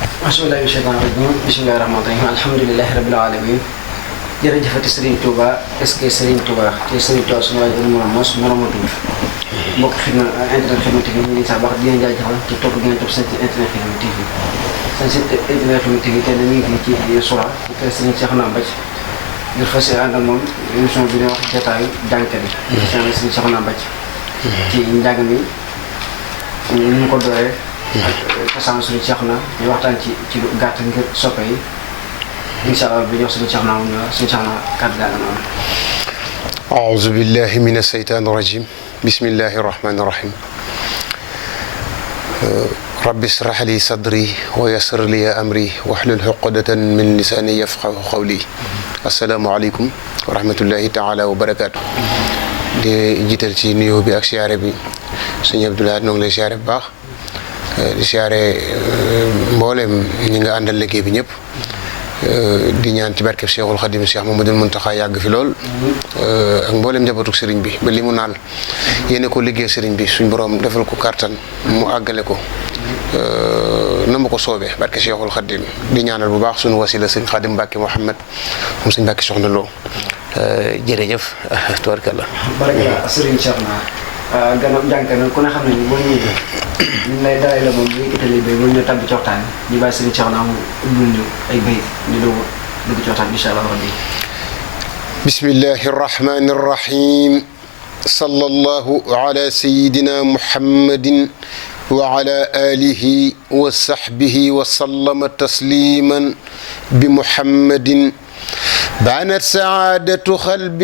bismillahi bismillahi rahmaani rahim alhamdulillahi rabbil alamin jërëjëfati Serigne Touba est-ce que Serigne Touba te Serigne Touba suñu waay dina mën a mos moromatul mbokk xidma internet Xidma TV ñu ngi sax baax di leen jaajëfal te topp ngeen topp seen internet Xidma TV seen site internet Xidma TV te mi ngi fii ci Soura ci kër Serigne Cheikhouna Mbathie ngir fas yéene ànd ak moom émission bi ñuy wax jotaayu jàngkat yi Serigne Cheikhouna Mbathie ci njàng mi ñu ko dooree ak façon suñu Cheikhouna ñu waxtaan ci lu gàtt ngir soppe yi incha allah bi jox suñu Cheikhouna moom suñu Cheikhouna kàddu gaa nga noonu. أعوذ بالله من الشيطان الرجيم بسم الله الرحمن الرحيم رب اشرح لي صدري ويسر لي أمري واحلل عقدة من لساني يفقهوا قولي السلام عليكم ورحمة الله تعالى وبركاته di jiital ci nuyoo bi ak siyaare bi sëñ Abdoulaye ñoo ngi lay siyaare bu baax di siyaare mboolem ñi nga àndal liggéey bi ñëpp di ñaan ci barkeb Cheikhul Khadim Cheikh Mamadou Mountakha yàgg fi lool ak mboolem njabootu sëriñ bi ba li mu naan yéene ko liggéey sëriñ bi suñ borom defal ko kartan mu àggale ko na ma ko soobee barke Cheikhul Khadim di ñaanal bu baax suñu wasila sëñ Khadim Mbacke Mouhamed moom sëñ Mbacke Soxna Lo jërëjëf tubarkalla. barkalla Serigne Cheikhouna gannaaw jàngkat nag ku ne xam ne ni boo ñëwee ñu lay dalay la moom ñu itali bay ba ñu tàbbi ci waxtaan ñu bàyyi Serigne Cheikhouna mu ubbul ñu ay bayit ñu doog dugg ci waxtaan bi incha allah rabbi. bismillahi rahmani rahim sallallahu ala sayyidina muhammadin wa ala alihi wa sahbihi wa sallama tasliman bi muhammadin بانت سعادة قلب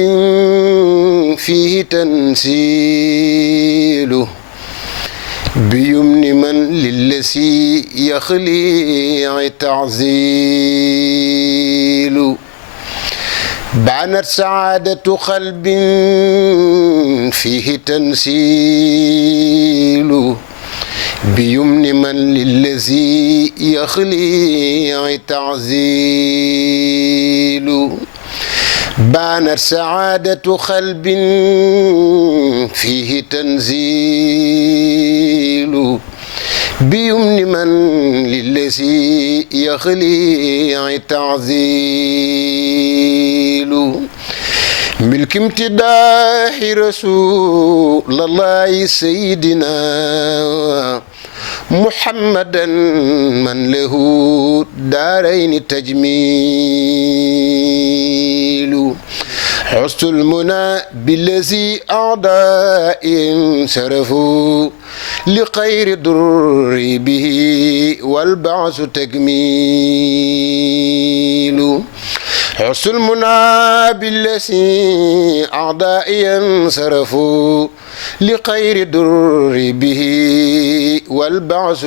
فيه تنسيل بيمن من للذي يخلي تعزيل بانت سعادة قلب فيه تنسيل بيمن من للذي يخلي تعزيل بانت سعادة قلب فيه تنزيل بيمن من للذي يخلي تعزيل ملك امتداح رسول الله سيدنا محمدا من له دارين تجميل حسن المنى بالذي أعداء انصرفوا لخير ضر به والبعث تكميل حسن المنى بالذي أعداء انصرفوا لخير ضر به والبعث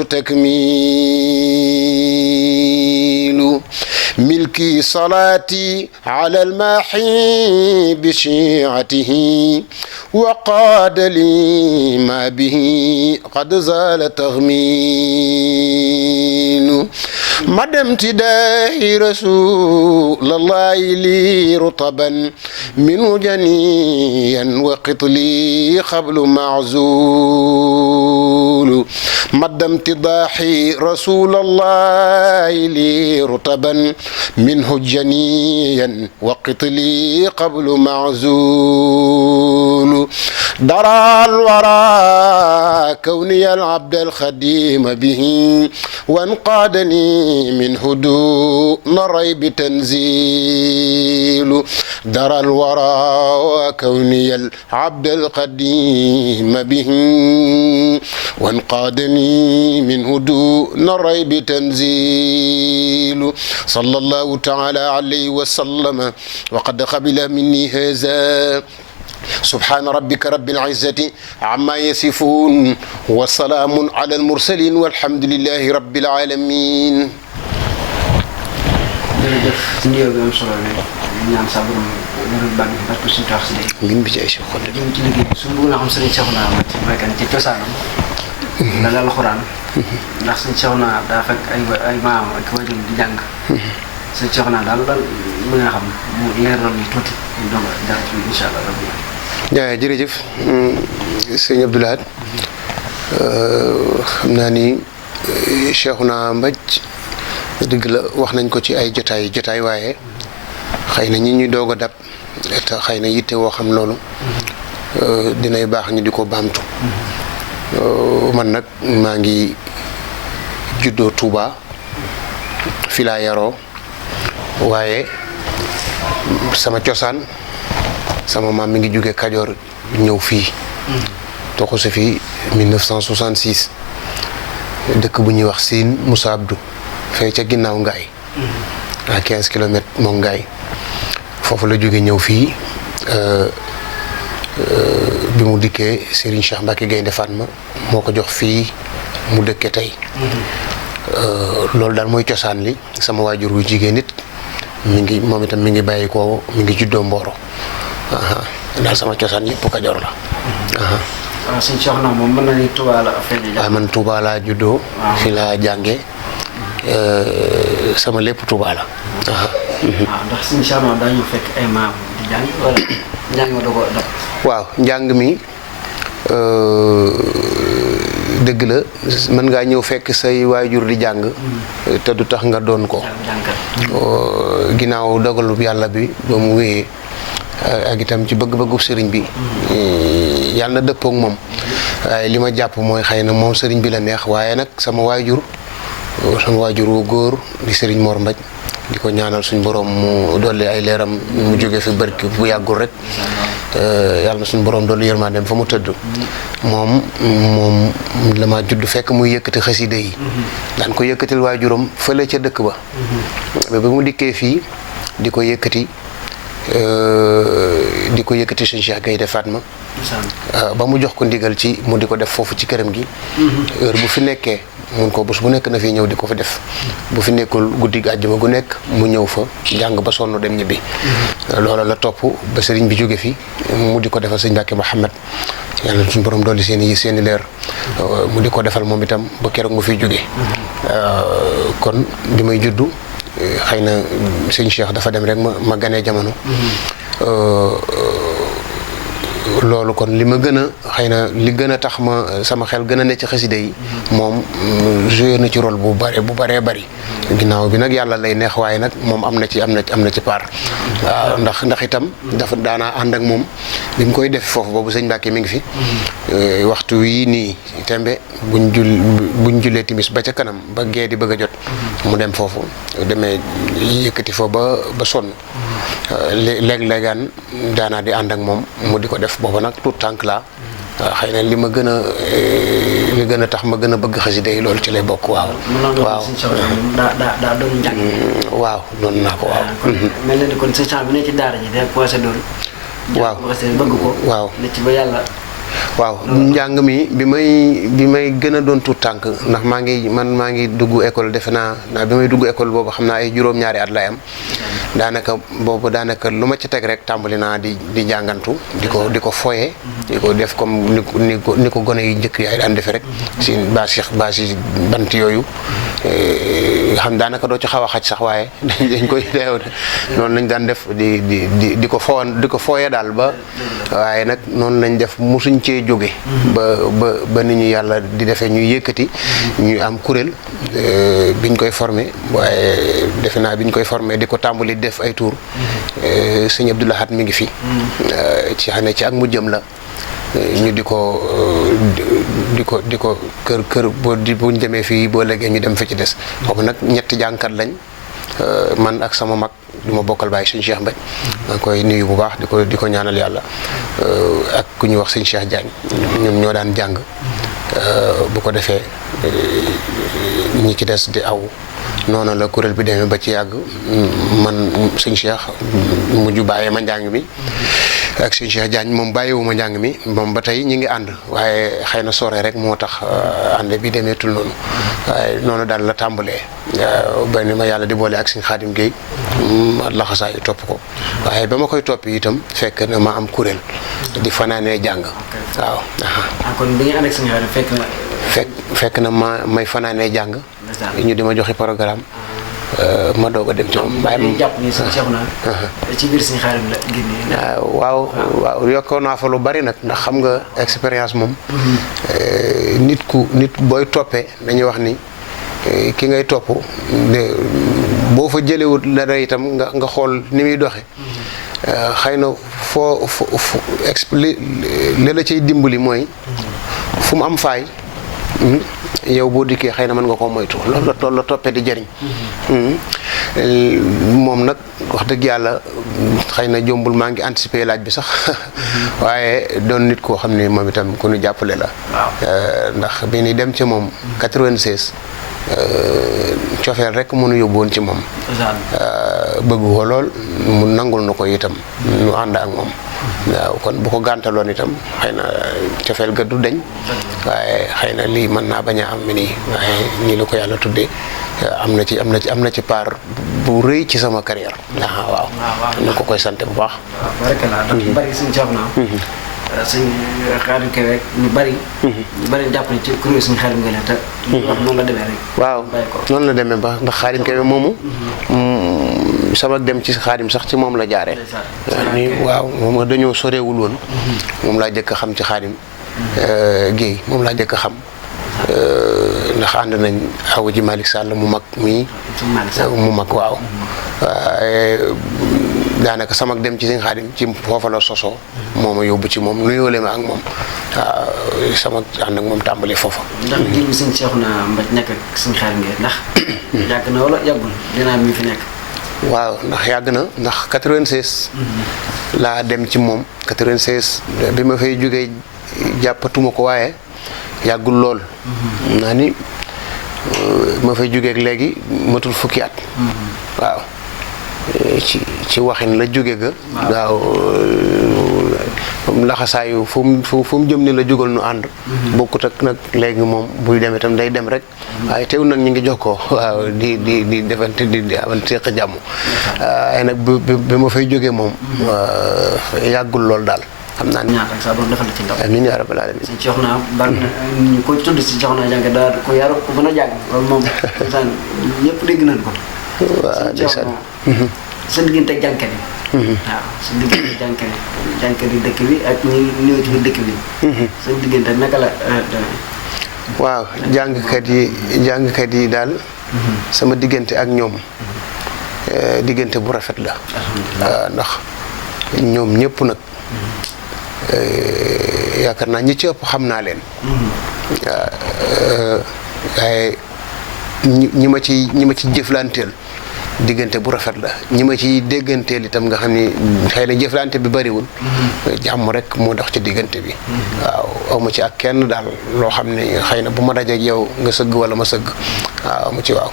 تكميل ملكي صلاتي على الماحي بشيعته وقاد لي ما به قد زال تغميل مدى امتداح رسول الله لي رطبا منه جنيا وقطلي قبل معزول مدى امتداح رسول الله لي رطبا منه جنيا وقطلي قبل معزول درى الورى كوني العبد الخديم به وانقادني من هدوء ريب تنزيل درى الورى كوني العبد القديم به وانقادني من هدوء ريب تنزيل صلى الله تعالى عليه وسلم وقد قبل مني هذا سبحان ربك رب العزة عما يصفون وسلام على المرسلين والحمد لله رب العالمين. jërëjëf nuyoo bi am solo la ñaan sa borom wéral bànn bi barke suñu tax si léegi. min bi ci ay xol jëm ci liggéey bi suñu bëgg naa xam Serigne Cheikhouna Mbathie mooy kan ci cosaanam. da la alxuraan. ndax Serigne Cheikhouna daa fekk ay maam ak waajur di jàng. Serigne Cheikhouna daal lan mën nga xam mu leeral ñu tuuti ñu doog a jaar ci incha allah rabbi. jërëjëf sëñ Abdoulaye xam naa ni Cheikhouna Mbathie dëgg la wax nañ ko ci ay jotaay waaye xëy na ñi ñuy doog a dab te xëy na yitte woo xam loolu dinay baax ñu di ko baamtu. Man nag maa ngi juddoo Touba fi laa yaroo waaye sama cosaan sama maam mi ngi jóge Kajoor ñëw fii toxu si fii 1966 dëkk bu ñuy wax Siin Moussa Abdou fee ca ginnaaw Ngaay à 15 kilomètres moom Ngaay foofu la jóge ñëw fii bi mu dikkee Serigne Cheikh Mbacke Gaynde Fatma moo ko jox fii mu dëkke tey loolu daal mooy cosaan li sama waajur wu jigéen nit moom itam mi ngi bàyyi ko mi ngi juddoo Mboro daal sama cosaan yëpp Kajoor la. waaw suñu soxna moom mën na ni Touba la waaw man Touba laa juddoo. fi laa jànge sama lépp Touba la. waaw ndax suñu soxna dañu fekk ay maam di jàng wala njàng ma dogo dab. waaw njàng mi dëgg la mën ngaa ñëw fekk say waajur di jàng te du tax nga doon ko. ginnaaw dogalub yàlla bi ba mu wéyee ak itam ci bëgg-bëggu sëriñ bi yàlla na dëppook moom waaye li ma jàpp mooy xëy na moom sëriñ bi la neex waaye nag sama waajur wu góor di sëriñ Mor Mbaj di ko ñaanal suñ borom mu dolli ay leeram mu jóge fi barki bu yàggul rek yàlla na suñ borom dolli yërmandeem fa mu tëdd moom la ma judd fekk muy yëkkati xasida yi daan ko yëkkatil waajuram fële ca dëkk ba ba mu dikkee fii di ko yëkkati suñu Cheikh Gaynde Fatma ba mu jox ko ndigal ci mu di ko def foofu ci këram gi heure bu fi nekkee mun ko bés bu nekk na fi ñëw di ko fi def bu fi nekkul guddi àjjuma gu nekk mu ñëw fa jàng ba sonn dem ñibbi loola la topp ba sëriñ bi jóge fi mu di ko defal sëñ Mbàkke Muhammad yàlla suñu borom dolli seen i leer mu di ko defal moom itam ba keroog mu fiy jóge kon bi may juddu xëy na sëñ Cheikh dafa dem rek ma ganee jamono loolu kon li ma gën a xëy na li gën a tax ma sama xel gën a ne ci xasida yi moom joué na ci rôle bu baree bari ginnaaw bi nag yàlla lay neex waaye nag moom am na ci part waaw ndax itam dafa daanaa ànd ak moom bi mu koy def foofu boobu sëñ Mbàkke mi ngi fi waxtu wii nii tembe buñ jullee timis ba ca kanam ba gee di bëgg a jot mu dem foofu demee yëkkati fa ba sonn léeg-léegaan daanaa di ànd ak moom mu di ko def booba nag tout tànk laa xëy na li gën a tax ma gën a bëgg xasida yi loolu ci lay bokk waaw. daa doon njàng. waaw doon naa ko waaw. mel na ni kon sa champs bi ne ci daara ji day commencé doon. waaw bëgg ko. waaw ne ci ba yàlla. waaw njàng mi bi may gën a doon tuut tànk ndax maa ngi dugg école defe naa bi may dugg école boobu xam naa ay juróom-ñaari at lay am daanaka lu ma ci teg rek tàmbali naa di jàngantu di ko foye di ko def comme ni ko gone yi njëkk yaay daan defe rek si bâche bant yooyu xam daanaka doo ci xaw a xaj sax waaye dañ koy deew noonu lañ daan def di ko fooye daal ba waaye nag noonu lañ def musuñ cee jóge ba ni ñu yàlla di defee ñuy yëkkati ñuy am kuréel biñ koy formé waaye defe naa biñ koy formé di ko tàmbali def ay tour sëñ Abdou Lahad mi ngi fi ci xane ci ak mu jëm la ñu di ko kër buñ demee fii boo léegi ñu dem fa ci des boobu nag ñetti jàngkat lañ man ak sama mag du ma bokkal bàyyi sëñ Cheikh Mbaj maa ngi koy nuyu bu baax di ko ñaanal yàlla ak ku ñuy wax sëñ Cheikh Diagne ñoom ñoo daan jàng bu ko defee ñi ci des di aw noonu la kuréel bi demee ba ci yàgg man sëñ Cheikh mujj bàyyee ma njàng mi ak sëñ Cheikh Diagne moom bàyyiwuma njàng mi moom ba tey ñi ngi ànd waaye xëy na sore rek moo tax ànd bi demeetul noonu waaye noonu daal la tàmbalee ba ni ma yàlla di boole ak sëñ Xaadim Guèye ma laxasaa yu topp ko waaye ba ma koy toppi itam fekk na ma am kuréel di fanaanee jàng waaw. kon bi nga ànd ak sëñ Xaadim fekk na may fanaanee jàng ñu di ma joxe programme ma doog a dem ci moom. bàyyi jàpp ni sëñ Cheikh na ci biir sëñ Xaadim la génnee. waaw yokkoo naa fa lu bari nag ndax xam nga expérience moom nit booy toppee dañuy wax ni ki ngay topp boo fa jëlewut la day itam nga xool ni muy doxe xëy na li la cay dimbali mooy fu mu am faay yow boo dikkee xëy na mën nga koo moytu loolu la toppee di jëriñ moom nag wax dëgg yàlla xëy na jombul maa ngi anticiper laaj bi sax waaye doon nit koo xam ne moom itam ku ñu jàppale la ndax bi ni dem ci moom 96 cofeel rek mënu yóbbuwoon ci moom bëgg ko lool mu nangul na ko itam ñu ànd ak moom waaw kon bu ko gàntaloon itam xëy na cofeel ga du deñ waaye xëy na lii mën naa bañ a am nii waaye nii la ko yàlla tuddee am na ci part bu rëy ci sama carrière waaw na ko koy sant bu baax barakallah ndax ñu bari suñu Cheikh naa suñ Xaadim Kebe rek ñu bari jàpp ne ci kuréel suñu Xaadim nga leen te wax noonu la demee rek waaw noonu la demee ba ndax Xaadim Kebe moomu sama dem ci Xaadim sax ci moom la jaaree waaw moom dañoo sorewul woon moom laa jëkk a xam ci Xaadim Guèye moom laa jëkk a xam ndax ànd nañ aw ji Malick Sall mu mag mii mu mag waaw daanaka sama dem ci sëñ Xaadim ci foofa la sosoo moo ma yóbbu ci moom nuyoole ma ak moom waaw sama ànd ak moom tàmbali foofa ndax jil bi sëñ Cheikhouna Mbaj nekk ak sëñ Xaadim ngeen ndax yàgg na wala yàggul dinaa mi fi nekk waaw ndax yàgg na ndax 96 laa dem ci moom 96 bi ma fay jógee jàppatuma ko waaye yàggul lool naa ni ma fay jógee ak léegi matul fukki at waaw ci waxin la jóge ga waaw laxasaayu fu mu jëm ni la jógal nu ànd bokkut ak nag léegi moom buy dem itam day dem rek waaye teew nag ñu ngi jox ko waaw di defante di amante seq jàmm waaye nag bi ma fay jógee moom yàggul lool daal xam naa ñaata ak sa borom defal la ci ndaw amiin yaa rabbal aalamiin sëñ Cheikhouna bari na ñu ko tudd si Cheikhouna jàng daa ko yaru ko mën a jàng loolu moom ñëpp dégg nañ ko waaw ndeysaan sa diggante ak jànkat yi waaw sa diggante jànkat yi dëkk bi ak ñi ñëw ci biir dëkk bi sa diggante naka la waaw jàngkat yi daal sama diggante ak ñoom diggante bu rafet la ndax ñoom ñëpp nag yaakaar naa ñi ci ëpp xam naa leen waaye ñi ma ci jëflanteel diggante bu rafet la ñi ma ciy dégganteel itam nga xam ni xëy na jëflante bi bariwul jàmm rek moo dox ci diggante bi waaw aw ma ci ak kenn daal loo xam ne xëy na bu ma dajeek yow nga sëgg wala ma sëgg waaw amu ci waaw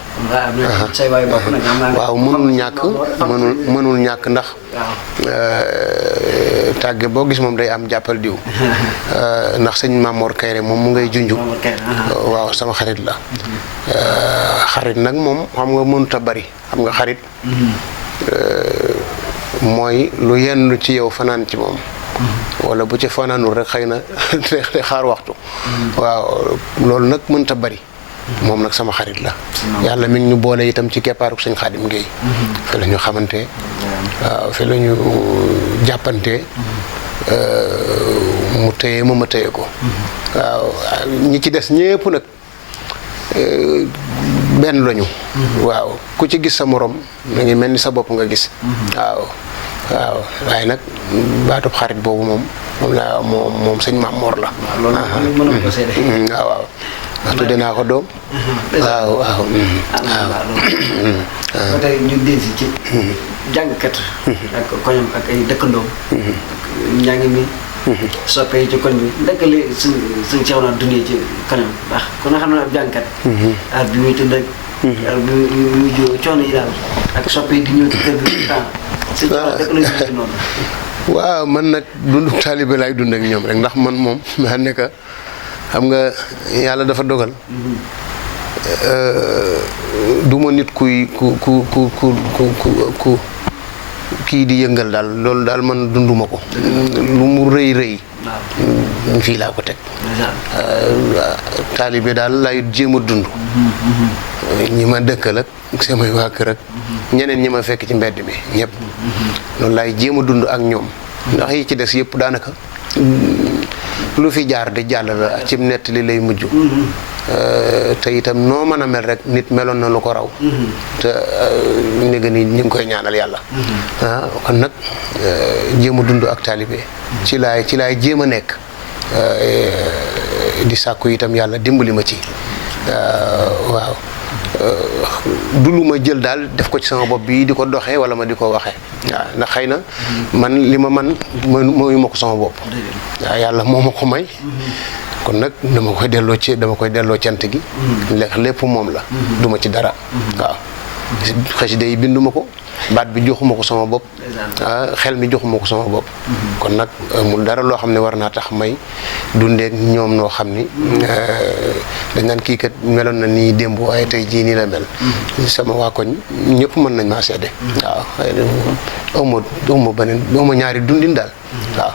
waaw mënul ñàkk ndax tàgge boo gis moom day am jàppal diw ndax sëñ Mamor Kayre moom mu ngay junju waaw sama xarit la xarit nag moom xam nga mënut a bari xam nga xarit mooy lu yenn ci yow fanaan ci moom wala bu ci fanaanul rek xëy na te xaar waxtu waaw loolu nag mënut a bari moom nag sama xarit la yàlla mi ngi ñu boole itam ci keppaaruk sëñ Xaadim Guèye fi la ñu xamante waaw fi la ñu jàppante mu téye ma téye ko waaw ñi ci des ñépp nag benn lañu waaw ku ci gis sa morom mu ngi mel ni sa bopp nga gis waaw waaye nag baatub xarit boobu moom sëñ Maam Mor la waaw wax tudde naa ko doom waaw ba tey ñu delsi ci jàngkat ak koñam ak ay dëkkandoom njàng mi soppe yi ci koñ bi ndaka li suñ Cheikhouna dundee ci koñam ndax ku ne xam ne ab jàngkat ar bi muy tëdd ak ar bi muy jóo coono yi daal ak soppe yi di ñëw ci kër bi temps suñ Cheikhouna dëkk la ci noonu waaw man nag dundu taalibe laay dund ak ñoom rek ndax man moom daa nekk xam nga yàlla dafa dogal du ma nit ku kii di yëngal daal loolu daal man dunduma ko lu mu rëy fii laa ko teg taalibe daal laay jéem a dund ñi ma dëkkal ak samay waa kër ak ñeneen ñi ma fekk ci mbedd mi ñëpp loolu laay jéem a dund ak ñoom ndax yi ci des yëpp daanaka lu fi jaar di jàll la ci nettali lay mujj te itam noo mën a mel rek nit meloon na lu ko raw te néega ni ñu ngi koy ñaanal yàlla kon nag jéem a dund ak taalibe ci laay jéem a nekk di sàkku itam yàlla dimbali ma ci waaw du lu ma jël daal def ko ci sama bopp bi di ko doxee wala ma di ko waxee waaw ndax xëy na man li ma man mooy ma ko sama bopp waaw yàlla moo ma ko may kon nag dama koy delloo cant gi lépp moom la duma ci dara waaw xasida yi binduma ko baat bi joxuma ko sama bopp xel mi joxuma ko sama bopp kon nag amul dara loo xam ne war naa tax may dundeek ñoom noo xam ni dañ naan kii kat meloon na nii démb waaye tey jii nii la mel sama waa koñ ñëpp mën nañ maa seede waaw awma beneen awma ñaari dundin daal waaw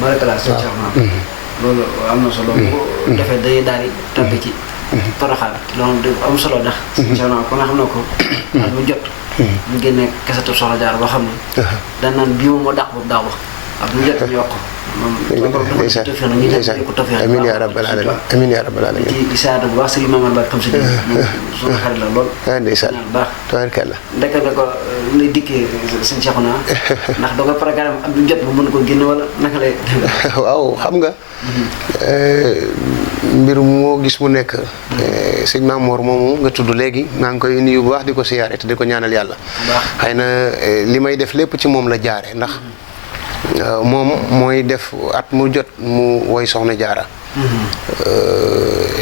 barakalaa sëñ Cheikh loolu am na solo bu defee day daal di tàbbi ci Porokhane loolu de am solo ndax sëñ Cheikh ko nga xam na ko at mu jot ñu génnee kasetu Soxna Jaara boo xam ne dañ naan bii moom moo dàq boobu daaw ba ak mu jot ñu yokk amiin yaa rabbal aalamiin amiin yaa rabbal aalamiin di saada bu baax sëriñ Mamadou Ba comme si suñu xarit la lool ndeysaan baax tabaarkalla ndeke da ko lay dikkee sëñ Cheikhouna ndax da ko programme am du jot bu mën ko génne wala naka lay waaw xam nga mbir moo gis mu nekk sëñ Mamour moomu nga tudd léegi maa ngi koy nuyu bu baax di ko siyaare te di ko ñaanal yàlla xëy na li may def lépp ci moom la jaare ndax moom mooy def at mu jot mu woy Soxna Jaara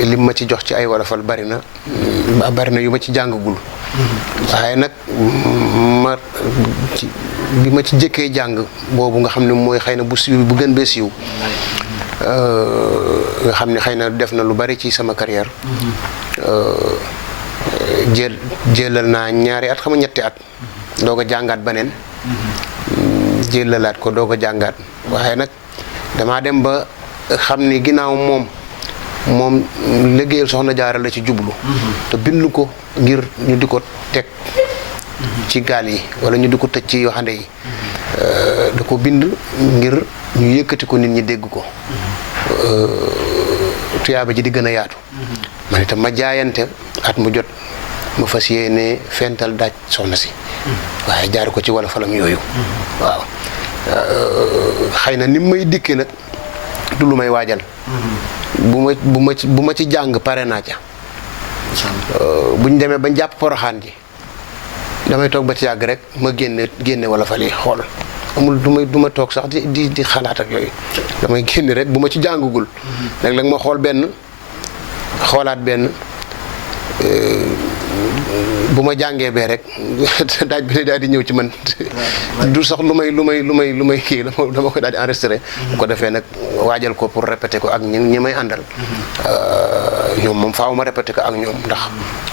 lim ma ci jox ci ay wolofal bari na yu ma ci jàngagul waaye nag bi ma ci jëkkee jàng boobu nga xam ne mooy xëy na bu siiw bu gën bee siiw nga xam ne xëy na def na lu bari ci sama carrière jëlal naa ñaari at xam nga ñetti at doog a jàngaat beneen jëlalaat ko doog a jàngaat waaye nag damaa dem ba xam ni ginnaaw moom liggéeyal Soxna Jaara la ci jublu te bind ko ngir ñu di ko teg ci gaal yi wala ñu di ko tëj ci yoxande yi da ko bind ngir ñu yëkkati ko nit ñi dégg ko tuyaaba ji di gën a yaatu man itam ma jaayante at mu jot ma fas yéene fental daaj soxna si waaye jaar ko ci wala falam yooyu waaw xëy na ni may dikkee nag du lu may waajal bu ma ci jàng pare naa ca buñ demee bañ jàpp Porokhane ji damay toog ba ci yàgg rek ma génne wala fal yi xool amul du ma toog sax di xalaat ak yooyu damay génne rek bu ma ci jàngugul léeg-léeg ma xool benn xoolaat benn bu ma jàngee bee rek daaj bi daal di ñëw ci man du sax lu may kii dama koy daal di enregistré bu ko defee nag waajal ko pour répéter ko ak ñi may àndal ñoom moom faaw ma répété ko ak ñoom ndax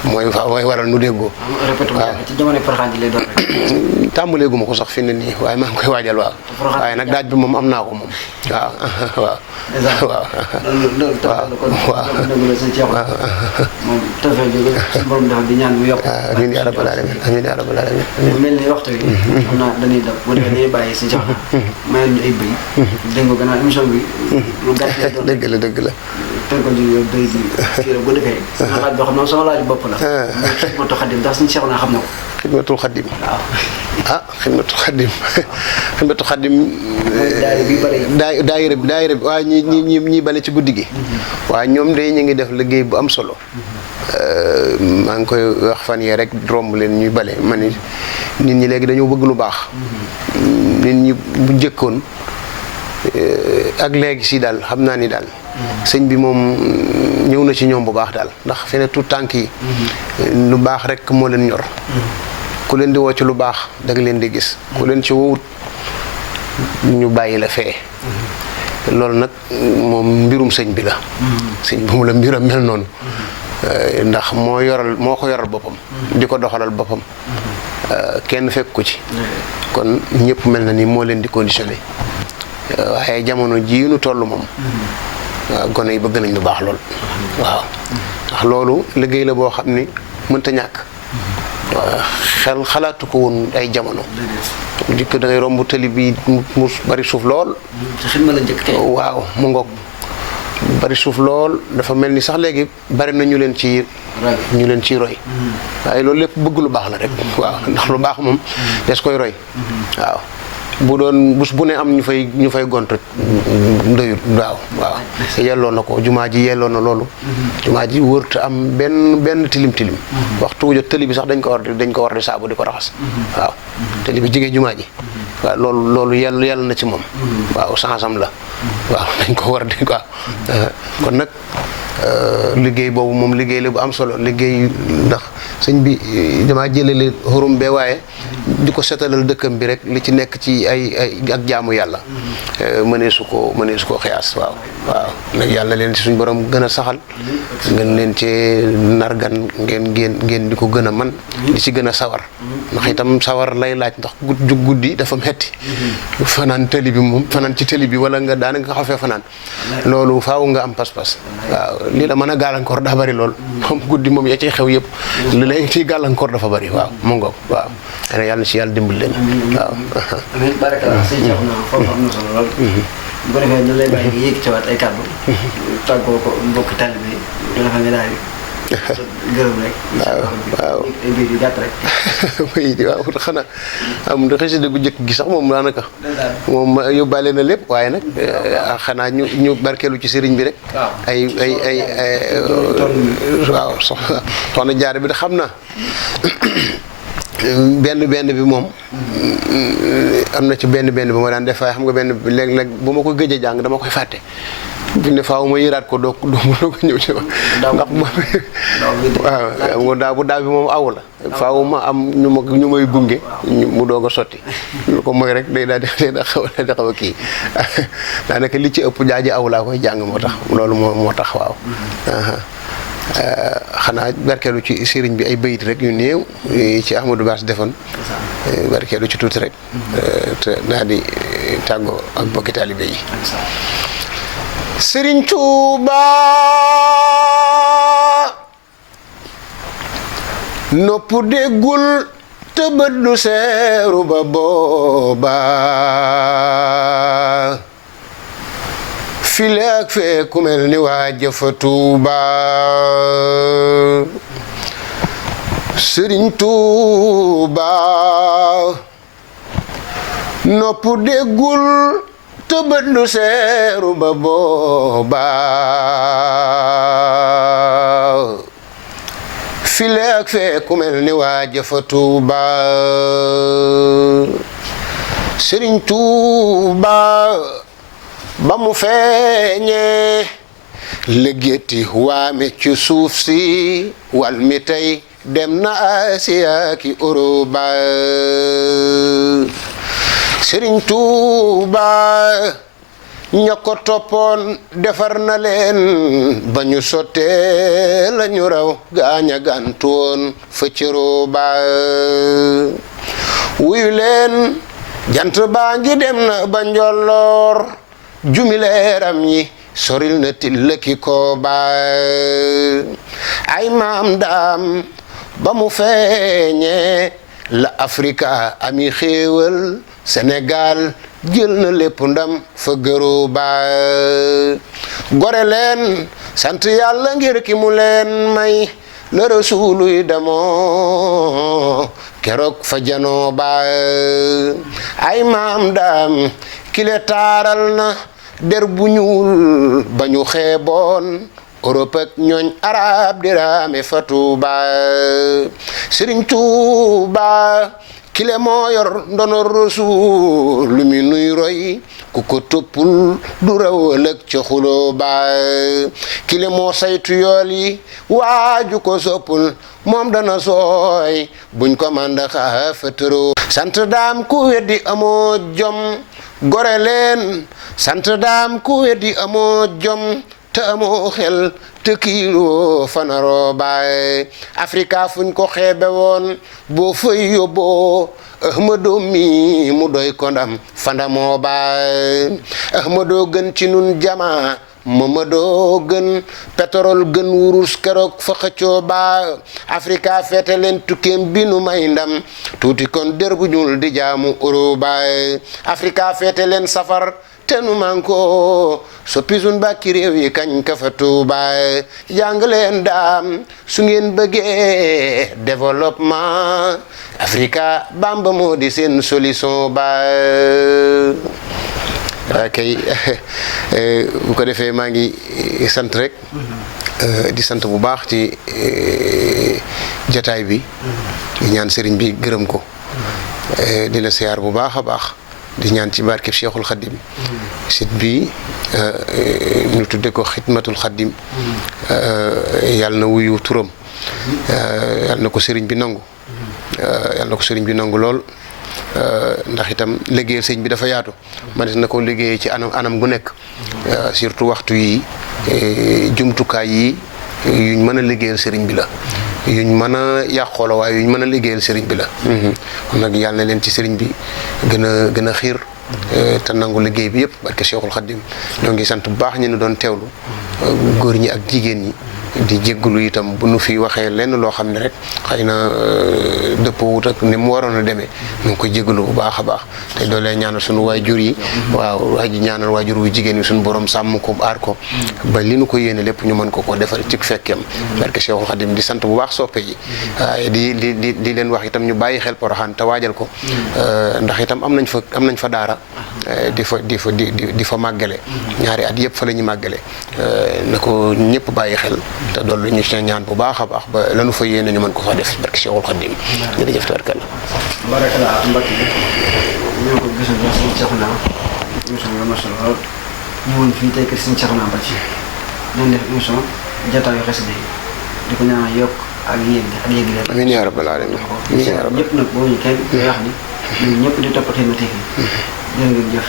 mooy waral nu déggoo waaw ci jamono Porokhane ji lay doon rek tàmbaleegu ma ko sax fi ne nii waaye maa ngi koy waajal waaw waaye nag daaj bi moom am naa ko moom waaw waaw waaw moom tawfeex jóge suñu borom dafa di ñaan mu yokk amiin yaa rabbal aalamiin amiin yaa rabbal aalamiin mu mel ni waxtu wi xam naa dañuy dab bu defee dañuy bàyyi si jox mayal ñu ay bëy dégg nga gannaaw émission bi lu gàtt lay doon dëgg la tënk ko ci bëy bi kii rek bu defee sama laaj boo xam ne sama laaj bopp la Xidmatul Xadim ndax suñu Cheikh naa xam na ko Xidmatul Xadim waaw Xidmatul Xadim Xidmatul Xadim daayira bi waaye ñi bale ci guddi gi waaye ñoom de ñu ngi def liggéey bu am solo maa ngi koy wax fan yee rek romb leen ñuy bale ma ni nit ñi léegi dañoo bëgg lu baax nit ñi bu njëkkoon ak léegi si daal xam naa ni daal sëñ bi moom ñëw na ci ñoom bu baax daal ndax fi ne tout tànk yi lu baax rek moo leen ñor ku leen di woo ci lu baax da nga leen di gis ku leen ci wowut ñu bàyyi la fee loolu nag moom mbirum sëñ bi la sëñ bi mu la mbiram mel noonu ndax moo ko yoral boppam di ko doxalal boppam kenn fekk ko ci kon ñëpp mel na ni moo leen di conditionné waaye jamono jii nu toll moom gone yi bëgg nañ lu baax lool waaw ndax loolu liggéey la boo xam ni mënta ñàkk xel xalaatu ko woon ay jamono dikk da ngay romb tëli bi mu bari suuf lool xidma la njëkk waaw mu ngoog bari suuf lool dafa mel ni sax léegi bari na ñu leen ciy roy waaye loolu lépp bëgg lu baax la rek waaw ndax lu baax moom des koy roy waaw bu doon bés bu ne am ñu fay gont doyut waaw yelloo na ko jumaa ji yelloo na loolu jumaa ji wërta am benn tilim waxtu wu jot tëli bi sax dañ ko war di saabu di ko raxas waaw tëli bi jege jumaa ji waaw loolu yàlla na ci moom waaw sansam la waaw dañ ko war di quoi kon nag liggéey boobu moom liggéey la bu am solo liggéey ndax sëñ bi damaa jëlale xurum bee waaye di ko setalal dëkkam bi rek li ci nekk ci ay ak jaamu yàlla mënee su ko xiyaas waaw nag yàlla leen ci suñ borom gën a saxal ngeen leen ci nargan ngeen di ko gën a man di ci gën a sawar ndax itam sawar lay laaj ndax guddi dafa metti fanaan tëli bi moom fanaan ci tëli bi wala nga daanaka nga xafee fanaan loolu faaw nga am pas-pas waaw lii la mën a gàllankoor daa bari lool moom guddi moom yaa ciy xew yëpp li lay ciy gàllankoor dafa bari waaw mu ngoog waaw yàlla na ci yàlla dimbali leen waaw amiin barakallah sëñ Cheikh na foofu am na solo lool bu ko defee ñu lay bàyyi nga yéeg ci waat ay kàddu tàggoo ko mbokk taalibe yi ñu defal nga daal gërëm rek waaw ay biir yu gàtt rek waaw xanaa am na xasida gu njëkk gi sax moom daanaka moom yóbbaale na lépp waaye nag xanaa ñu barkeelu ci sëriñ bi rek ay waaw soxna Jaara bi da xam na benn bi moom am na ci benn bi ma daan def waaye xam nga benn léeg-léeg bu ma ko gëj a jàng dama koy fàtte fi ne faaw ma yëraat ko doo ko ñëw ci ma ndax waaw daaw bi moom aw la faaw ma am ñu may gunge mu doog a sotti lu ko mooy rek day daal di xaw a kii daanaka li ci ëpp jaaji aw laa koy jàng moo tax loolu moo tax waaw xanaa barkeelu ci sëriñ bi ay bayit rek yu néew ci Ahmadou Bass defoon barkeelu ci tuuti rek te daal di tàggoo ak bokki taalibe yi Sëriñ Tuuba nopp déggul te bët du seeru ba booba file ak fee ku mel ni waa jëfa Tuuba Sëriñ Tuuba nopp déggul te bët du seeru ba booba file ak fee ku mel ni waa jëfa Tuuba Sëriñ Tuuba ba mu feeñee léggéeti waame ci suuf si wal mi tey dem na Asiya ki Uruba Sëriñ Tuuba ña ko toppoon defar na leen ba ñu sottee la ñu raw gaaña gantoon fa ci Ruuba wuyu leen jant baa ngi dem na ba njolloor jumileeram yi soril na tillaki kooba ay maam daam ba mu feeñee la Afrika ami xéewal Sénégal jël na lépp ndam fa gëroo ba gore leen sant yàlla ngir ki mu leen may la rasuuluy damoo keroog fa janoo ba ay maam daam kile taaral na der bu ñuul ba ñu xeeboon Europe ak ñooñ arab di raame fa Tuuba Sëriñ Tuuba kile moo yor ndono Rasuul lu mi nuy roy ku ko toppul du raw ëllëg ca xuloo ba kile moo saytu yool yi waaju ko soppul moom dana sooy buñ ko manda xaafatëroo sant daam ku weddi amoo jom gore leen sant daam ku weddi amoo jom te amoo xel te kiiloo fanaroo baay Afrika fuñ ko xeebe woon boo fay yóbboo Ahmadou mi mu doy ko ndam fandamoo baay Ahmadou gën ci nun jama Mamadou gën pétrole gën wurus keroog fa xëccoo ba Afrika feete leen tukkeem bi nu may ndam tuuti kon der bu ñuul di jaamu Uruba Afrika feete leen safar te nu manko soppi sun bàkki réew yi kañ ka fa Tuuba jàng leen daam su ngeen bëggee développement Afrika Bamba moo di seen solution ba kay bu ko defee maa ngi sant rek di sant bu baax ci jataay bi di ñaan sëriñ bi gërëm ko di la siyaar bu baax a baax di ñaan ci barkeb Cheikhul Khadim sit bi ñu tudde ko xidmatul Khadim yàlla na wuyu turam yàlla na ko sëriñ bi nangu yàlla na ko sëriñ bi nangu lool ndax itam liggéeyal sëñ bi dafa yaatu man na ko liggéeyee ci anam gu nekk surtout waxtu yi jumtukaay yi yuñ mën a liggéeyal sëriñ bi la yuñ mën a yàqoola waaye yuñ mën a liggéeyal sëriñ bi la kon nag yàlla na leen ci sëriñ bi gën a xiir te nangu liggéey bi yëpp barke Cheikhul Khadim ñoo ngi sant bu baax ñu doon teewlu góor ñi ak jigéen ñi di jéggulu itam bu nu fi waxee lenn loo xam ne rek xëy na dëppoo wut ak ni mu waroon a demee ñu ngi koy jégalu bu baax a baax te doolee ñaanal suñu waajur yi waaw waji ñaanal waajur wu jigéen yi suñu borom sàmm ko aar ko ba li nu ko yéene lépp ñu mën ko defal ci fekkeem barke Cheikhul Khadim di sant bu baax soppe yi waaye di leen wax itam ñu bàyyi xel Porokhane te waajal ko ndax itam am nañ fa daara di fa màggale ñaari at yëpp fa la ñuy màggale na ko ñëpp bàyyi xel te doon lu ñu ci ñaan bu baax a baax ba lanu fa yéene ñu mën ko fa def barke Cheikhul Khadim jërëjëf tabarkalla barakala Mbacke ñoo ko gisoon suñu Cheikhouna émission bi masha Allah ñëwoon fii tey kër suñu Cheikhouna Mbacke doon def émission jataayu xasida yi di ko ñaan yokk ak yéeg leen amiin yaa rabbal aalamiin ñëpp nag boo ñu kenn wax ni ñun ñëpp di toppatee ma tey jërë ngeen jëf